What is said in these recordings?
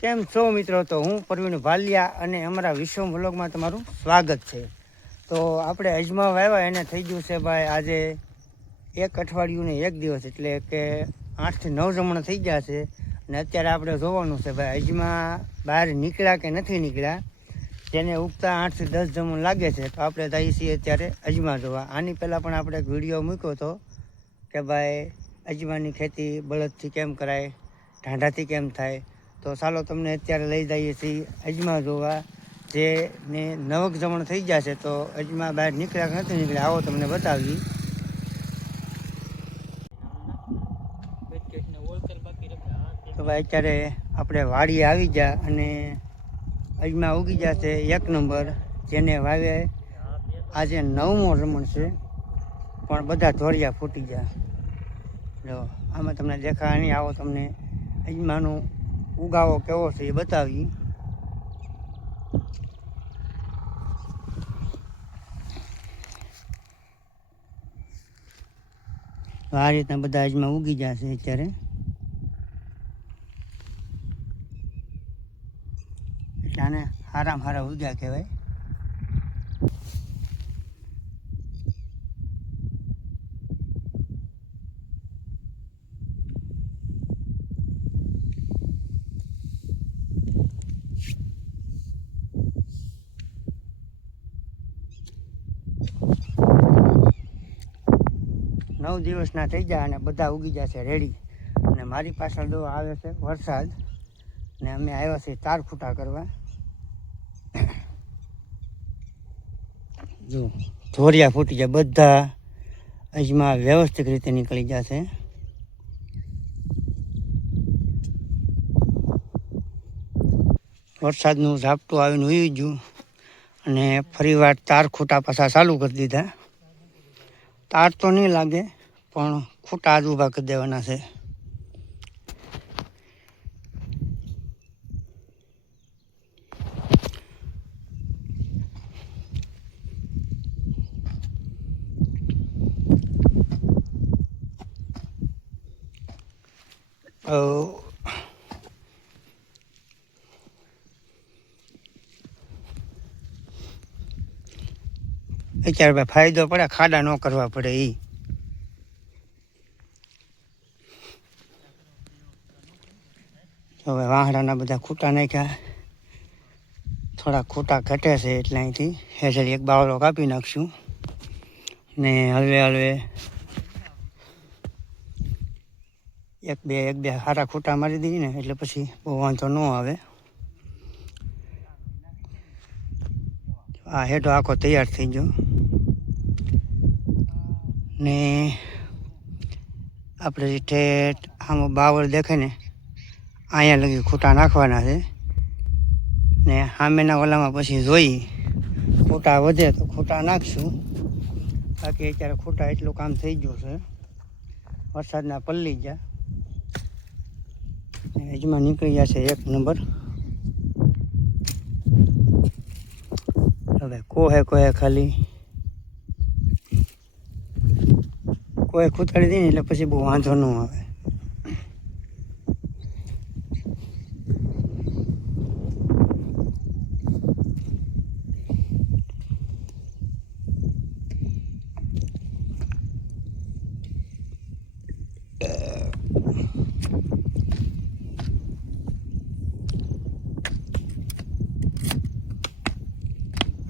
કેમ છો મિત્રો? તો હું પ્રવીણ ભાલિયા અને અમારા વિશ્વ વ્લોગમાં તમારું સ્વાગત છે. તો આપણે અજમા વાવ્યા એને થઈ ગયું છે ભાઈ આજે એક અઠવાડિયું ને એક દિવસ, એટલે કે 8 થી 9 જમણ થઈ ગયા છે. અને અત્યારે આપણે જોવાનું છે ભાઈ અજમા બહાર નીકળ્યા કે નથી નીકળ્યા. જેને ઉગતા 8 થી 10 જમણ લાગે છે. તો આપણે જઈએ છીએ અત્યારે અજમા જોવા. આની પહેલાં પણ આપણે એક વિડીયો મૂક્યો હતો કે ભાઈ અજમાની ખેતી બળદથી કેમ કરાય, ઢાંઢાથી કેમ થાય. તો ચાલો તમને અત્યારે લઈ જઈએ છીએ અજમા જોવા. જે ને 9 જમણ થઈ ગયા છે. તો અજમા બહાર નીકળ્યા કે નથી નીકળ્યા આવો તમને બતાવી. તો ભાઈ અત્યારે આપણે વાડીએ આવી ગયા અને અજમા ઉગી ગયા છે 1 નંબર. જેને વાવે આજે 9મો જમણ છે, પણ બધા ધોરિયા ફૂટી ગયા. જો આમાં તમને દેખાય નહીં, આવો તમને અજમાનું ઉગાવો કેવો છે એ બતાવી. આ રીતના બધા અજમા ઉગી ગયા છે અત્યારે. એટલે આને હારામાં હારા ઉગ્યા કહેવાય. 9 દિવસના થઈ ગયા અને બધા ઉગી ગયા છે રેડી. અને મારી પાછળ જો આવે છે વરસાદ, ને અમે આવ્યા છીએ તાર ખૂટા કરવા. જો ધોરિયા ફૂટી ગયા, બધા અજમા વ્યવસ્થિત રીતે નીકળી ગયા છે. વરસાદનું ઝાપટું આવીને ઉઈ ગયું અને ફરીવાર તાર ખૂટા પાછા ચાલુ કરી દીધા. તાર તો નહીં લાગે, પણ ખૂટા જ ઊભા કરી દેવાના છે. અત્યારે ભાઈ ફાયદો પડે, ખાડા ન કરવા પડે એ. હવે વાહડાના બધા ખૂટા નાખ્યા, થોડા ખૂટા ઘટે છે એટલે અહીંથી હેઠળ એક બાવળો કાપી નાખશું. ને હલવે હલવે એક બે સારા ખૂટા મારી દઈએ ને એટલે પછી બહુ વાંધો ન આવે. આ હેઠો આખો તૈયાર થઈ ગયો ને આપણે જે ઠેઠ આમાં બાવળ દેખાય ને અહીંયા લગી ખૂટા નાખવાના છે. ને સામેના ઓલામાં પછી જોઈ ખૂટા વધે તો ખૂટા નાખશું. બાકી અત્યારે ખૂટા એટલું કામ થઈ ગયું છે. વરસાદના પલ્લી ગયા, અજમા નીકળી ગયા છે 1 નંબર. હવે કોહે ખાલી કોઈ ખૂતાડી દે ને એટલે પછી બહુ વાંધો ન આવે.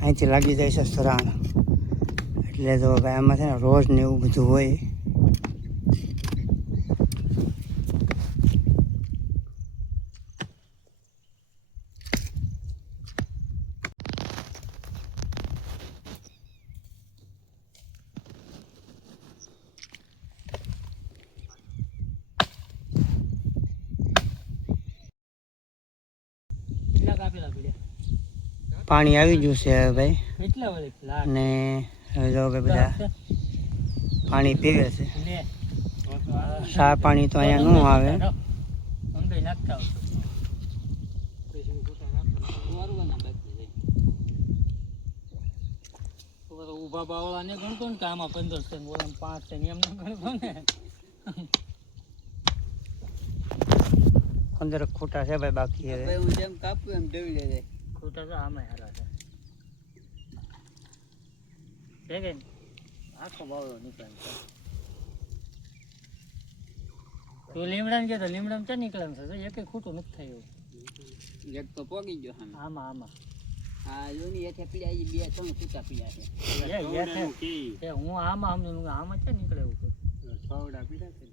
અહીંથી લાગી જાય છે સરાણ, એટલે તો ભાઈ આમાં છે ને રોજ ને એવું બધું હોય. પાણી આવી ગયું છે હવે ભાઈ, ને હવે જો કે બધા પાણી પીવે છે. સા પાણી તો અહીંયા ન આવે. ઉભા બાવળા ને ગણતો ને કે આમાં 15 છે, ઓલામાં 5 છે, એમ ન ગણતો ને. 15 ખૂટા છે ભાઈ બાકી હવે. હું જેમ કાપું એમ ડવી લે જાય. ખોટા તો આમાં હારા છે. છે કે નહીં? આખો બાવળો નીકળે છે. તું લીમડા ને કહેતો લીમડા ક્યાં નીકળે છે? એક ખોટું નથી થયું. એક તો પોગી ગયો હા. આમાં આ જોની એથે પીડા છે, 2-3 ખૂટા પીડા છે. હું આમાં ક્યાં નીકળે એવું કરું? છોડા પીડા છે.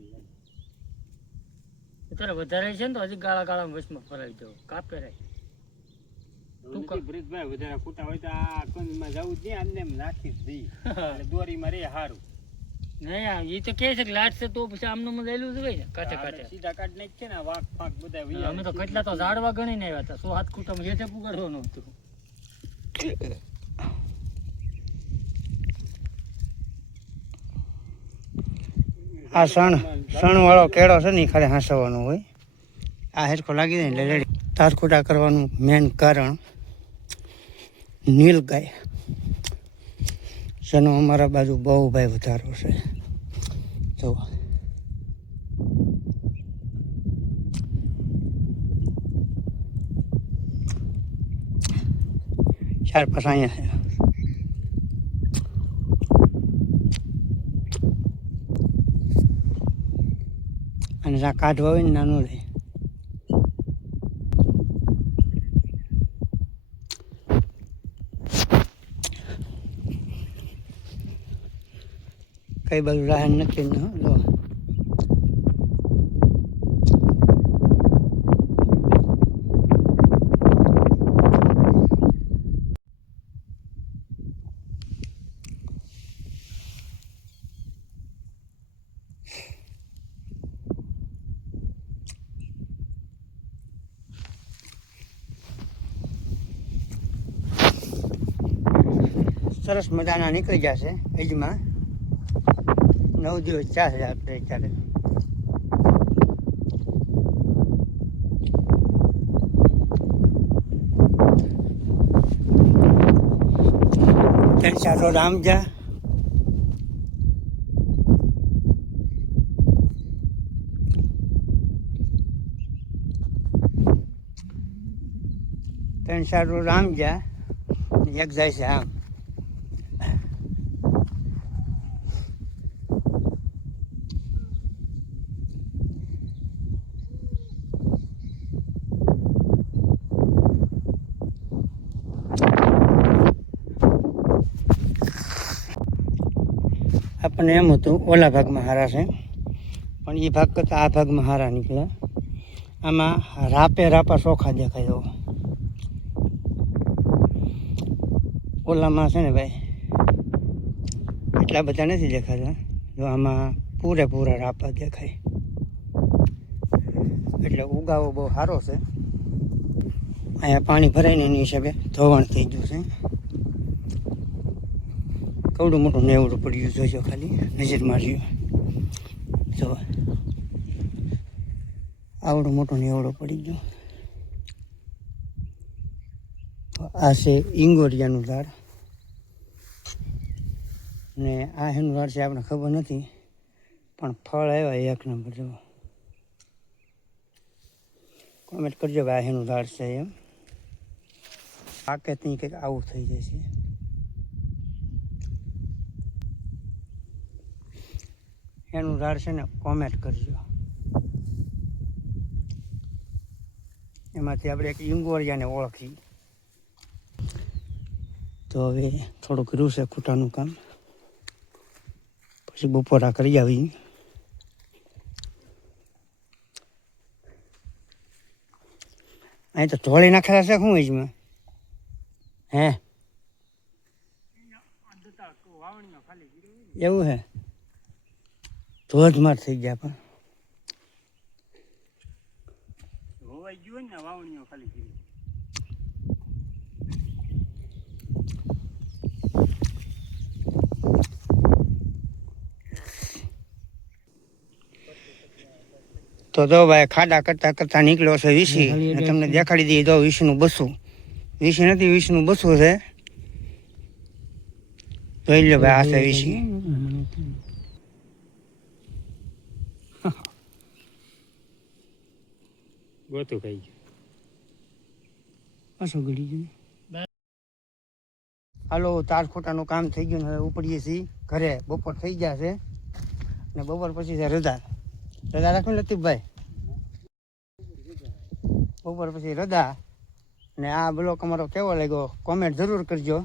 અત્યારે વધારે છે ને તો હજી ગાળા વચમાં ફરાવી દો કાપે રહે. બ્રિજભાઈ વધારે ખૂટા હોય તો આ કંદમાં જવું જ નહીં, આમને એમ નાખી જ દઈ દોરીમાં રે હારું. નહીં એ તો કહે છે કે લાટ છે તો પછી આમનું લેલું જ હોય ને કાચે સીધા કાઢ નાખ છે ને વાઘ ફાક બધા. અમે તો કેટલા તો ઝાડવા ગણીને આવ્યા હતા. 100 ખૂટામાં હેઠે પુગાડવાનું હતું. આ સણ વાળો કેળો છે ને એ ખાલી હાંસવાનો હોય. આ હેરખો લાગી જાય ને એટલે રેડી. તારખોટા કરવાનું મેન કારણ નીલગાય જેનો અમારા બાજુ બહુ ભાઈ વધારો છે. જો 4-5 અહીંયા છે. અને જ્યાં કાઢવા હોય ને નાનું રહે. કઈ બાજુ રાહ નથી ને લો. સરસ મજાના નીકળી જશે એજમાં. 9 દિવસ ચાલે આપણે અત્યારે. ત્રણ રોડ આમજા રોડ આમજા એક જાય છે આમ. આપણને એમ હતું ઓલા ભાગમાં હારા છે પણ એ ભાગ કરતાં આ ભાગમાં હારા નીકળ્યા. આમાં રાપા ચોખા દેખાય. જો ઓલામાં છે ને ભાઈ એટલા બધા નથી દેખાતા. જો આમાં પૂરેપૂરા રાપા દેખાય એટલે ઉગાવો બહુ સારો છે. અહીંયા પાણી ભરાઈને એની હિસાબે ધોવાણ થઈ ગયું છે. કવડું મોટું નેવડું પડ્યું જોજો, ખાલી નજર માર્યું. જો આવડું મોટું નેવડું પડી ગયું. આ છે ઈંગોરિયાનું ઝાડ ને આ એનું ઝાડ છે આપણે ખબર નથી પણ ફળ આવ્યા 1 નંબર. જો કોમેન્ટ કરજો ભાઈ એનું ઝાડ છે એમ. પાકે ત્યાં કંઈક આવું થઈ જશે. એનું ઝાડ છે ને કોમેન્ટ કરજો. એમાંથી આપણે એક ઈંગોરિયાને ઓળખી. તો હવે થોડુંક રહ્યું છે ખૂટાનું કામ, પછી બપોરા કરી આવી. અહીં તો ઢોળી નાખેલા છે શું એજમાં? હે એવું હે? ધોધમાર થઈ ગયા પણ હોવાઈ ગયું ને વાવણીઓ ખાલી કરી. તો જો ભાઈ ખાડા કરતા નીકળ્યો છે વીસી. તમને દેખાડી દઈએ. તો 20નું 200 વીસી નથી, 20નું 200 છે. જોઈ લો ભાઈ, આ છે વીસી. ગોતું ખાઈ ગયું. પાછો ગળી ગયું. હાલો, 4 ખોટાનું કામ થઈ ગયું ને હવે ઉપડીએ છીએ ઘરે. બપોર થઈ ગયા છે ને બપોર પછી છે રજા. રજા રાખવી લતીફભાઈ, બપોર પછી રજા. ને આ બ્લોગ અમારો કેવો લાગ્યો કોમેન્ટ જરૂર કરજો.